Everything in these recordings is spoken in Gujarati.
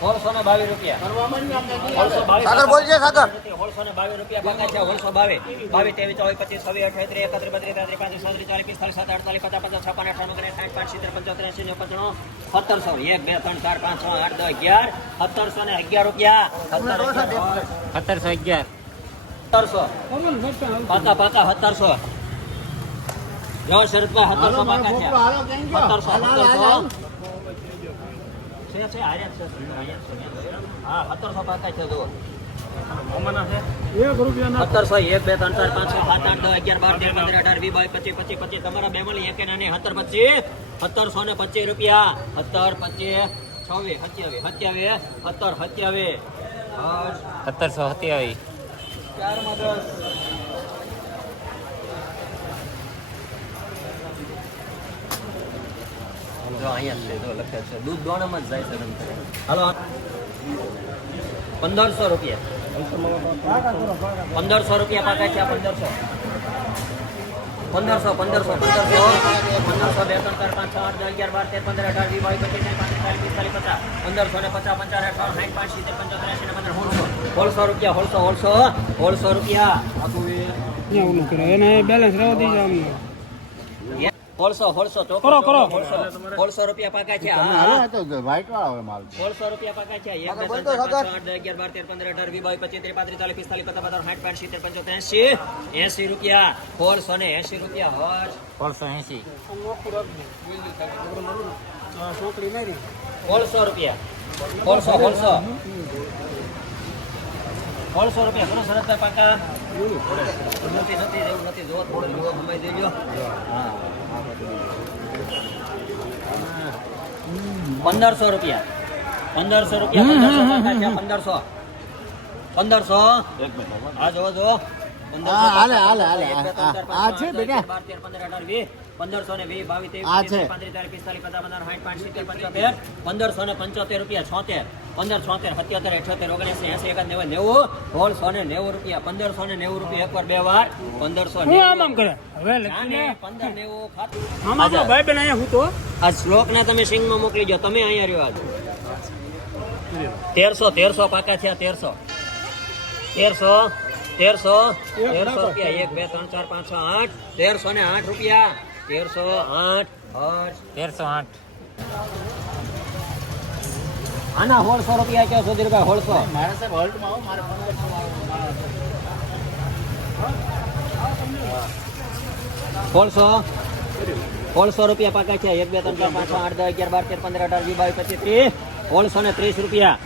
સોળસો ને બાવીસ રૂપિયા. સાગર બોલજે, સાગર. સોળસો ને બાવીસ રૂપિયા પાકા છે સોળસો બાવીસ. બાવીસ ત્રેવીસ ચોવીસ પચીસ છવ્વીસ અઠ્યાત્રીસ એકત્રીસ બત્રીસ તેત્રીસ પાંત્રીસ છત્રીસ ચાલીસ પિસ્તાલીસ સાત અડતાલીસ પચાસ પચાસ છપ્પન અઠાણું ઓગણીસ સાઠ પાંચ સિત્તેર પંચોતેર એસી પંચાણું સત્તરસો. એક બે ત્રણ ચાર પાંચ છ આઠ દસ અગિયાર સત્તરસો ને અગિયાર રૂપિયા. સત્તર સત્તરસો અગિયાર. સત્તરસો. પાકા પાકા સત્તરસો. જો શરદભાઈ સત્તરસો પાકા છે. સત્તરસો સત્તરસો. છે છે હાર્યા છે હા સત્તરસો પાકા છે જુઓ. સત્તરસો એક બે ત્રણ ચાર પાંચ છ સાત આઠ દસ અગિયાર બાર તેર પંદર અઢાર વીસ બાવીસ પચીસ પચીસ પચીસ. તમારા બે મળી એક સત્તર પચીસ. સત્તરસો ને પચીસ રૂપિયા. સત્તર પચીસ છવ્વીસ સત્યાવીસ સત્યાવીસ સત્તર સત્યાવીસ. સત્તરસો સત્યાવીસ. ચારમાં દસ. જાય પંદરસો પંદરસો રૂપિયા પંદરસો. પંદરસો પંદરસો પંદરસો. બે, ત્રણ, ચાર, પાંચ, છ, આઠ અગિયાર, બાર, તેર, પંદર, અઢાર, વીસ, બાવીસ, પચીસ, ત્રીસ, પાંત્રીસ પિસ્તાલીસ પંદરસો ને પચાસ, પંચાવન અઠાવન સાઠ, પાંચ, સિત્તેર, પંચોતેર એસી ને પંદર, સોળસો. સોળસો રૂપિયા, સોળસો સોળસો સોળસો રૂપિયા. સોળસો સોળસો કરો કરો સોળસો રૂપિયા પાકા છે. હા. સોળસો રૂપિયા પાકા છે. એક બે ત્રણ ચાર પાંચ છ આઠ દસ અગિયાર બાર તેર પંદર અઢાર વીસ બાવીસ પચીસ ત્રીસ પાંત્રીસ ચાલીસ પિસ્તાલીસ પચાસ પચાસ સાઠ પાંચ સિત્તેર પંચોતેર એંસી એંસી રૂપિયા. સોળસો ને એંસી રૂપિયા હર્ષ સોળસો એંસી સોળસો રૂપિયા. સોળસો સોળસો સોળસો રૂપિયા. ઘણો સરસ પાકા. નથી નથી એવું નથી જો થોડું જુઓ ઘુમાઈ દેજો હા પંદરસો રૂપિયા પંદરસો રૂપિયા પંદરસો પંદરસો હા જો જો. પંદરસો ને વીસ બાવીસ પંદર પંચોતેર રૂપિયા છોતેર. પંદર છોતેર સત્યોતેર અઠ્યોતેર ઓગણીસ એસી એકાદ નેવું નેવું સોળસો ને નેવું રૂપિયા પંદરસો ને નેવું રૂપિયા એકવાર બે વાર પંદરસો નેવું. જાને પંદર નેવું ખાતું. આ શ્લોક ના તમે સિંગમાં મોકલી દો તમે અહીંયા રહ્યો આજ. તેરસો તેરસો પાકા છે તેરસો. તેરસો તેરસો તેરસો રૂપિયા. એક બે ત્રણ ચાર પાંચ છ આઠ. તેરસો ને આઠ રૂપિયા. તેરસો આઠ આઠ. તેરસો આઠ. આના સોળસો રૂપિયા કયો રૂપિયા સોળસો મારા સાહેબ હોલ્ટમાં આવો મારે સોળસો સોળસો રૂપિયા પાકા છે એક બે ત્રણ ચાર પાંચ આઠ દસ અગિયાર બાર તેર પંદર અઢાર વીસ બાવીસ પચીસ ત્રીસ. સોળસો ને ત્રીસ રૂપિયા.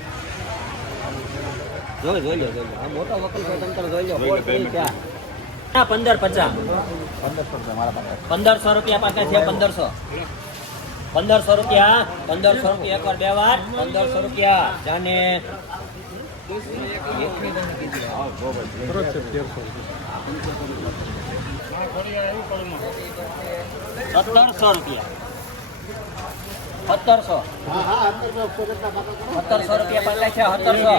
જોઈ જોઈ લો જોઈ લો. આ મોટો વકીલ છે તમે જોઈ લો. સોળ ત્રીસ આ પંદર પચાસ. પંદરસો રૂપિયા પંદરસો રૂપિયા પાકા છે પંદરસો. પંદરસો રૂપિયા પંદરસો રૂપિયા એકવાર બે વાર પંદરસો રૂપિયા. જાને સત્તરસો રૂપિયા. સત્તરસો. સત્તરસો રૂપિયા પાકા છે સત્તરસો.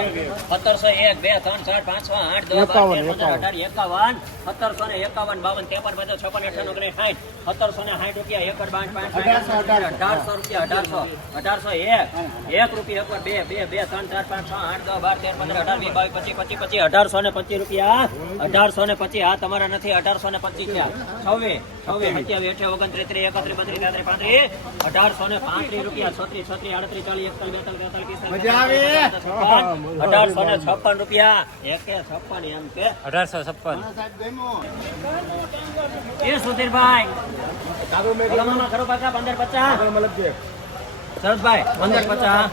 સત્તરસો એક બે ત્રણ ચાર પાંચ છ આઠ દસ પંદર અઢાર એકાવન. સત્તરસો ને એકાવન બાવન ત્રેપન પચાસ છપ્પન અઠાવન ઓગણીસ સાઠ. સત્તરસો ને સાઠ રૂપિયા એકર પાંચ પાંચ અઢારસો, રૂપિયા અઢારસો. અઢારસો એક. એક રૂપિયા એક બે બે બે ત્રણ ચાર પાંચ છ આઠ દસ બાર તેર પંદર અઢાર વીસ બાવીસ પચીસ પચીસ પચીસ અઢારસો ને પચીસ રૂપિયા. અઢારસો ને પચીસ આ તમારા નથી અઢારસો ને પચીસ છે. છવ્વીસ છવ્વીસ સત્યાવીસ અઠ્યાવીસ ઓગણત્રીસ ત્રીસ એકત્રીસ બત્રીસ પાંત્રીસ. અઢારસો ને પાંત્રીસ રૂપિયા છત્રીસ છત્રીસ આડત્રીસ ચાલીસ એકતાલીસ બેતાલીસ તેતાલીસ અઢારસો ને છપ્પન રૂપિયા. એકે છપ્પન એમ કે. અઢારસો છપ્પન. મારા સાહેબ ગમ્યો. એ સુધીરભાઈ ખરો પાકા પંદર પચાસ. સરસભાઈ પંદર પચાસ.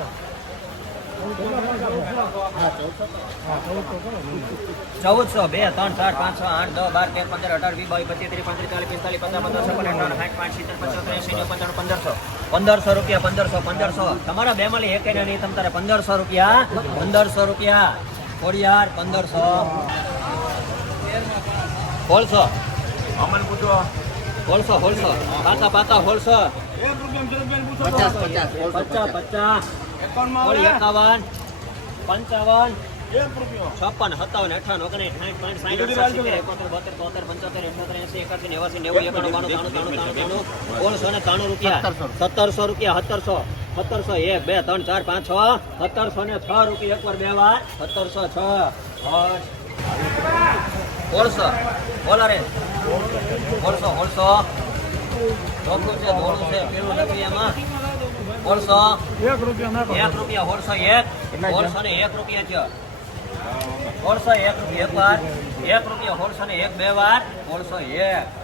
ચૌદસો બે ત્રણ ચાર પાંચ છ આઠ દસ બાર તેર પંદર અઢાર વીસ બાવીસ પચીસ ત્રીસ પાંત્રીસ ચાલીસ પિસ્તાલીસ પચાસ પચાસ છપ્પન અઠાવન સાઠ પાંચ સિત્તેર પંચોતેર એસી નેવું પંચાણું પંદરસો. પંદરસો રૂપિયા પંદરસો પંદરસો. તમારા બે માલી એક નહીં તમ તારે પંદરસો રૂપિયા. પંદરસો રૂપિયા. ખોડિયાર પંદરસો. હોલસો હોલસો હોલસો પાતા પાતા હોલસો પચાસ પચાસ પચાસ પચાસ. એકાવન પંચાવન છપ્પન સત્તાવન અઠાવન ઓગણીસ સાઠ પાંચ સાઠ અડસઠ એકોતેર બોતેર તોતેર પંચોતેર એકોતેર એસી એકાસી નેવાસી નેવું એકાણું બાણું ત્રાણું ત્રાણું ત્રાણું ને ત્રાણું રૂપિયા. સત્તરસો. રૂપિયા સત્તરસો. સત્તરસો એક બે ત્રણ ચાર પાંચ છ. સત્તરસો ને છ રૂપિયા એક વાર બે વાર. સત્તરસો છ. સોળસો બોલો રે. સોળસો સોળસો ચોખ્ખું છે ધોળું છે પીળું નથી એમાં. સોળસો એક રૂપિયા સોળસો એક સોળસો ને એક રૂપિયા છે. સોળસો એક રૂપિયા એક વાર. એક રૂપિયા સોળસો ને એક બે વાર. સોળસો એક.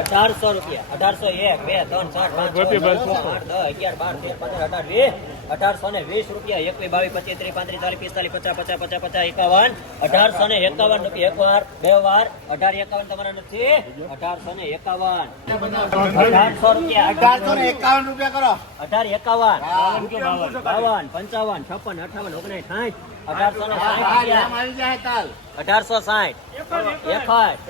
અઢારસો રૂપિયા. અઢારસો એક બે ત્રણ ચાર પાંચ છ, આઠ દસ અગિયાર બાર તેર પંદર અઢાર વીસ. અઢારસો ને વીસ રૂપિયા એકવીસ બાવીસ પચીસ ત્રીસ પાંત્રીસ ચાલીસ પિસ્તાલીસ પચાસ પચાસ પચાસ પચાસ એકાવન. અઢારસો ને એકાવન રૂપિયા એક વાર બે વાર. અઢાર એકાવન તમારા નથી. અઢારસો ને એકાવન. અઢારસો રૂપિયા અઢારસો ને એકાવન રૂપિયા કરો. અઢાર એકાવન. બાવન પંચાવન છપ્પન અઠાવન ઓગણીસ સાઠ. અઢારસો સાઠ.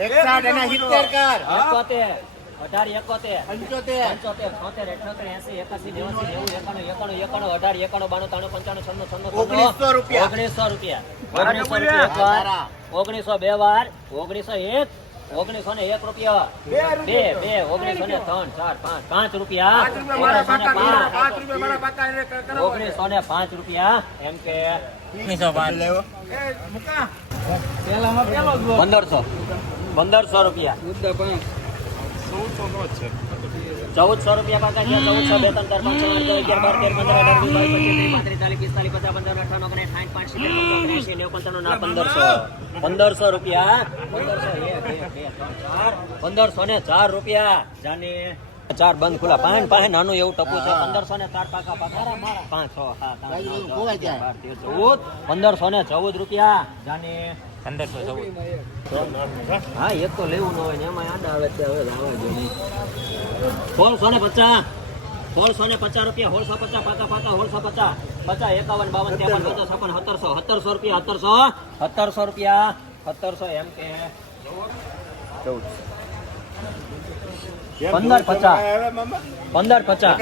એકસઠ અને સિત્તેર કર. એકોતેર. અઢાર એકોતેર. પંચોતેર. પંચોતેર છોતેર અઠ્યોતેર એસી એકાસી નેવાસી નેવું એકાણું એકાણું એકાણું અઢાર એકાણું બાણું ત્રાણું પંચાણું છન્નું છન્નું. ઓગણીસો રૂપિયા. ઓગણીસો રૂપિયા. ઓગણીસો રૂપિયા ઓગણીસો બે વાર. ઓગણીસો એક. ઓગણીસો ને એક રૂપિયા. બે બે ઓગણીસો ને ત્રણ ચાર પાંચ પાંચ રૂપિયા. ઓગણીસો ને પાંચ. ઓગણીસો ને પાંચ રૂપિયા એમ કે ઓગણીસો પાંચ. પંદરસો. પંદરસો રૂપિયા. ચૌદસો રૂપિયા પાકા છે ચૌદસો બે ત્રણ ચાર પાંચ છ અગિયાર બાર તેર પંદર અઢાર વીસ બાવીસ પચીસ પાંત્રીસ ચાલીસ પિસ્તાલીસ પચાસ પંદર અઠાણું ઓગણીસ સાઠ પાંચ સિત્તેર પંચાવન એંશી નેવું પંચાણું ના પંદરસો. પંદરસો રૂપિયા. પંદરસો પંદરસો ને ચાર રૂપિયા. જાની ચાર બંધ ખુલા પાન પાસે નાનું એવું ટપુ છે. પંદરસો ને ચાર પાકા પાકા. પાંચ તેર ચૌદ. પંદરસો ને ચૌદ રૂપિયા. જાની પંદરસો ચૌદ. હા એક તો લેવું ન હોય ને એમાં આડા આવે તે હવે લાવવા જોઈએ સોળસો ને પચાસ. સોળસો ને પચાસ રૂપિયા. સોળસો પચાસ પાકા પાકા. સોળસો પચાસ. પચાસ એકાવન બાવન ત્રેપન પચાસ છપ્પન સત્તરસો. સત્તરસો રૂપિયા સત્તરસો. સત્તરસો રૂપિયા. સત્તરસો એમ કે. પંદર પચાસ. પંદર પચાસ.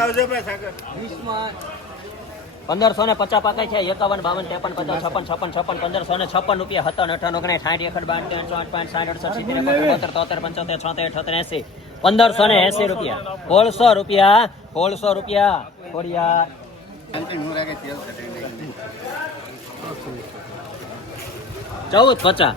પંદરસો ને પચાસ પાકા છે એકાવન બાવન ત્રેપન પચાસ છપ્પન છપ્પન છપ્પન પંદરસો ને છપ્પન રૂપિયા સત્તર અઠાવન ઓગણીસ સાઠ એકડ બાર ત્રણ પાંચ સાઠ અડસઠ સિત્તેર એકોતેર તોતેર પંચોતેર છોતેર અઠોતેર એસી. પંદરસો ને એસી રૂપિયા. સોળસો રૂપિયા સોળસો રૂપિયા. ખોડિયા ચૌદ પચાસ.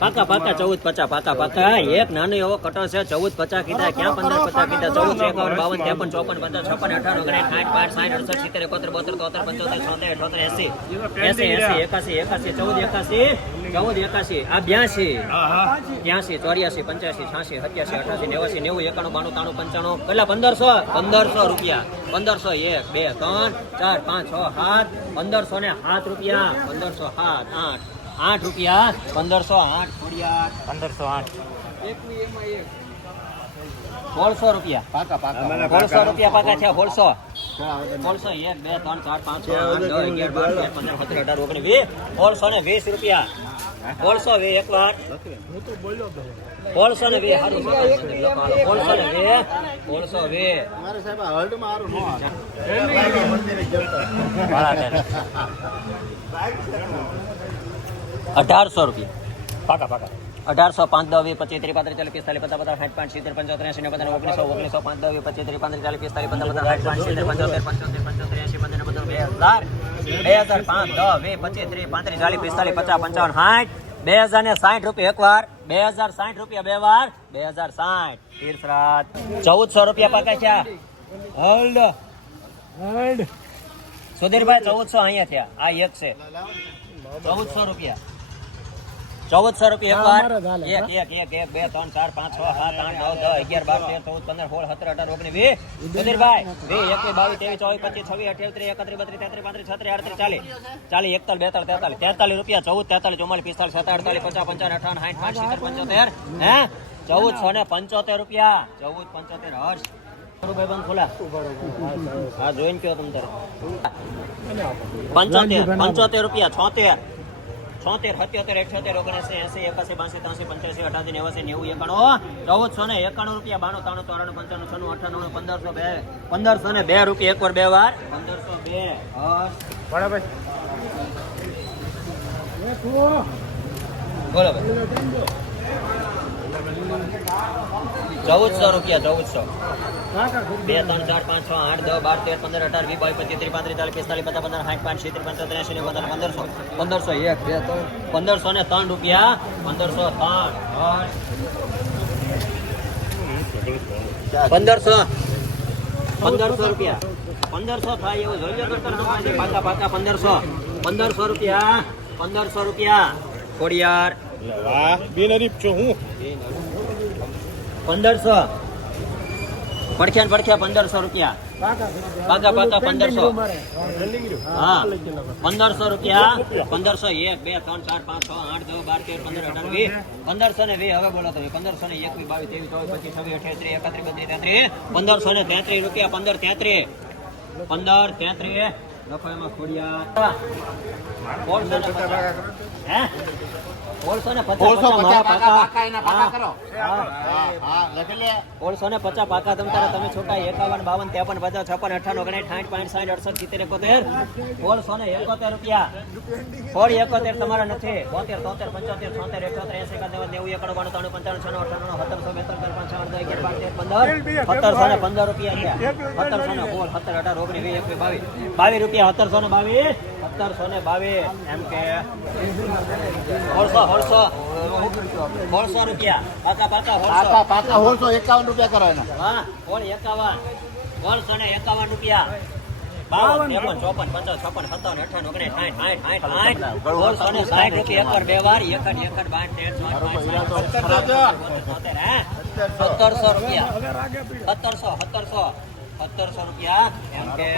પાકા પાકા ચૌદ પચાસ પાકા પાકા. એક નાનો એવો કટો છે ચૌદ પચાસ કીધા ક્યાં પંદર પચાસ કીધા ચૌદ એકાવન બાવન ત્રેપન ચોપન પંદર છપ્પન અઠાવન ઓગણીસ સાઠ પાંચ સાઠ અડસઠ સિત્તેર એકોતેર બોતેર તોતેર પંચોતેર છોતેર અઠોતેર એસી. એસી એસી એકાસી એકાસી ચૌદ એકાસી ચૌદ એકાસી આ બ્યાસી. ત્યાસી ચોર્યાસી પંચ્યાસી છ્યાસી સત્યાસી અઠાસી નેવાસી નેવું એકાણું બાણું તાણું પંચાણું. કેટલા? પંદરસો? પંદરસો રૂપિયા. પંદરસો એક બે ત્રણ ચાર પાંચ છ સાત. પંદરસો ને સાત રૂપિયા. પંદરસો સાત આઠ. આઠ રૂપિયા પંદરસો આઠ ખોડિયા પંદરસો આઠ સોળસો રૂપિયા પાકા પાકા સોળસો રૂપિયા પાકા છે સોળસો સોળસો એક બે ત્રણ ચાર પાંચ છ આઠ દસ અગિયાર બાર તેર પંદર સત્તર અઢાર ઓગણીસ વીસ સોળસો ને વીસ રૂપિયા સોળસો વીસ એક વાર સોળસો ને વીસ સારું સોળસો ને વીસ સોળસો વીસ અઢારસો રૂપિયા. પાકા પાકા. અઢારસો પાંચ દસ વીસ પચીસ ત્રીસ પાંત્રીસ ચાલીસ પિસ્તાલીસ પચાસ પચાસ સાઠ પાંચ સિત્તેર પંચોતેર એસી પંદર ઓગણીસો ઓગણીસો પાંચ દસ વીસ પચીસ ત્રીસ પાંત્રીસ ચાલીસ પિસ્તાલીસ પચાસ પચાસ સાઠ પાંચ સિત્તેર પંચોતેર પંચોતેર પંચોતેર એસી પંદર પંદર બે હજાર બે હજાર પાંચ દસ વીસ પચીસ ત્રીસ પાંત્રીસ ચાલીસ પિસ્તાલીસ પચાસ પંચાવન સાઠ બે હજાર ને સાઠ રૂપિયા એક વાર બે હજાર સાઠ રૂપિયા બે વાર બે હજાર સાઠ. તીર્થરાજ. ચૌદસો રૂપિયા પાકા છે હોલ્ડ હોલ્ડ સુધીરભાઈ ચૌદસો અહીંયા થયા. આ એક છે. ચૌદસો રૂપિયા. ચૌદસો રૂપિયા એક વાર. એક એક એક એક બે ત્રણ ચાર પાંચ છ સાત આઠ નવ દસ અગિયાર બાર તેર ચૌદ પંદર સોળ સત્તર અઢાર ઓગણીસ વીસ. સુધીરભાઈ વીસ એકવીસ બાવીસ ત્રેવીસ ચોવીસ પચીસ છવ્વીસ અઠ્યાવીસ ત્રીસ એકત્રીસ બત્રીસ તેત્રીસ પાંત્રીસ છત્રીસ આડત્રીસ ચાલીસ. ચાલીસ એકતાલીસ બેતાલીસ તેતાલીસ. તેતાલીસ રૂપિયા ચૌદ તેતાલીસ ચુમ્માલીસ પિસ્તાલીસ સત્તર અડતાલીસ પચાસ પંચાવન અઠાવન સાઠ પાંચ સિત્તેર પંચોતેર. હે? ચૌદસો ને પંચોતેર રૂપિયા. ચૌદ પંચોતેર હર્ષ. ભાઈ બંધ ખોલા. હા જોઈને કયો તમ તારે. પંચોતેર પંચોતેર રૂપિયા છોતેર. છોતેર સત્યોતેર અઠ્યોતેર ઓગણસી એસી એકાસી બાસી ત્રાસી પંચ્યાસી અઠાસી નેવાસી નેવું એકાણું. ચૌદસો ને એકાણું રૂપિયા બાણું ત્રાણું ત્રણ પંચાણું છનું અઠાણું પંદરસો બે પંદરસો ને બે રૂપિયા એક વાર બે વાર. પંદરસો બે બરાબર. બોલો ભાઈ. ચૌદસો રૂપિયા ચૌદસો. બે ત્રણ ચાર પાંચ છ આઠ દસ બાર તેર પંદર અઢાર વીસ બાવીસ પચીસ ત્રીસ પાંત્રીસ ચાલીસ પિસ્તાલીસ પચાસ પંદર સાઠ પાંચ સિત્તેર એંસી નેવું પંદર પંદરસો. પંદરસો એક બે ત્રણ. પંદરસો ને ત્રણ રૂપિયા. પંદરસો ત્રણ પંદરસો. પંદરસો રૂપિયા. પંદરસો થાય એવું જોઈ લો તો પાકા પાકા પંદરસો. પંદરસો રૂપિયા. પંદરસો રૂપિયા. ખોડિયાર બિનરીફ છું હું? પંદરસો. પડખ્યા ને પડખ્યા પંદરસો રૂપિયા. પાકા પાકા પંદરસો. હા. પંદરસો રૂપિયા. પંદરસો એક બે ત્રણ ચાર પાંચ છ આઠ દસ બાર તેર પંદર અઢાર વીસ. પંદરસો ને વીસ. હવે બોલો તમે પંદરસો ને એકવીસ બાવીસ ત્રેવીસ ચોવીસ પચીસ છવ્વીસ અઠ્યાસી એકત્રીસ બત્રીસ તેત્રીસ. પંદરસો ને તેત્રીસ રૂપિયા પંદર તેત્રીસ. પંદર તેત્રીસ. લખો એમાં ખોડિયા હે? સોળસો ને પચાસ પાકા પાકા. પાકા એના પાકા કરો. હા. હા હા લખી લે. સોળસો ને પચાસ પાકા તમ તારે તમે છોટા એકાવન બાવન ત્રેપન પચાસ છપ્પન અઠાણું ઓગણીસ સાઠ પાંચ સાઠ અડસઠ સિત્તેર એકોતેર. સોળસો ને એકોતેર રૂપિયા. સોળ એકોતેર તમારા નથી. બોતેર તોતેર પંચોતેર છોતેર એકોતેર એસી નેવું એકાણું બાણું ત્રાણું પંચાણું છન્નું અઠાણું સત્તરસો બે ત્રણ ચાર પાંચ છ આઠ દસ અગિયાર બાર તેર પંદર. સત્તરસો ને પંદર રૂપિયા છે સત્તરસો ને સોળ સત્તર અઢાર ઓગણીસ વીસ એકવીસ બાવીસ. બાવીસ રૂપિયા સત્તરસો ને બાવીસ. સત્તરસો ને બાવીસ. એમ કે સોળસો સોળસો સોળસો રૂપિયા. પાકા પાકા પાકા પાકા હોલસો એકાવન રૂપિયા કરો એના. હા કોણ એકાવન? સોળસો ને એકાવન રૂપિયા. બાવન ત્રેપન ચોપન પચાસ છપ્પન સત્તાવન અઠાવન ઓગણીસ સાઠ સાઠ સાઠ સાઠ. સોળસો ને સાઠ રૂપિયા એકર બે વાર એકડ એકડ બાર તેર સત્તરસો. રૂપિયા. સત્તરસો સત્તરસો. સત્તરસો રૂપિયા. એમ કે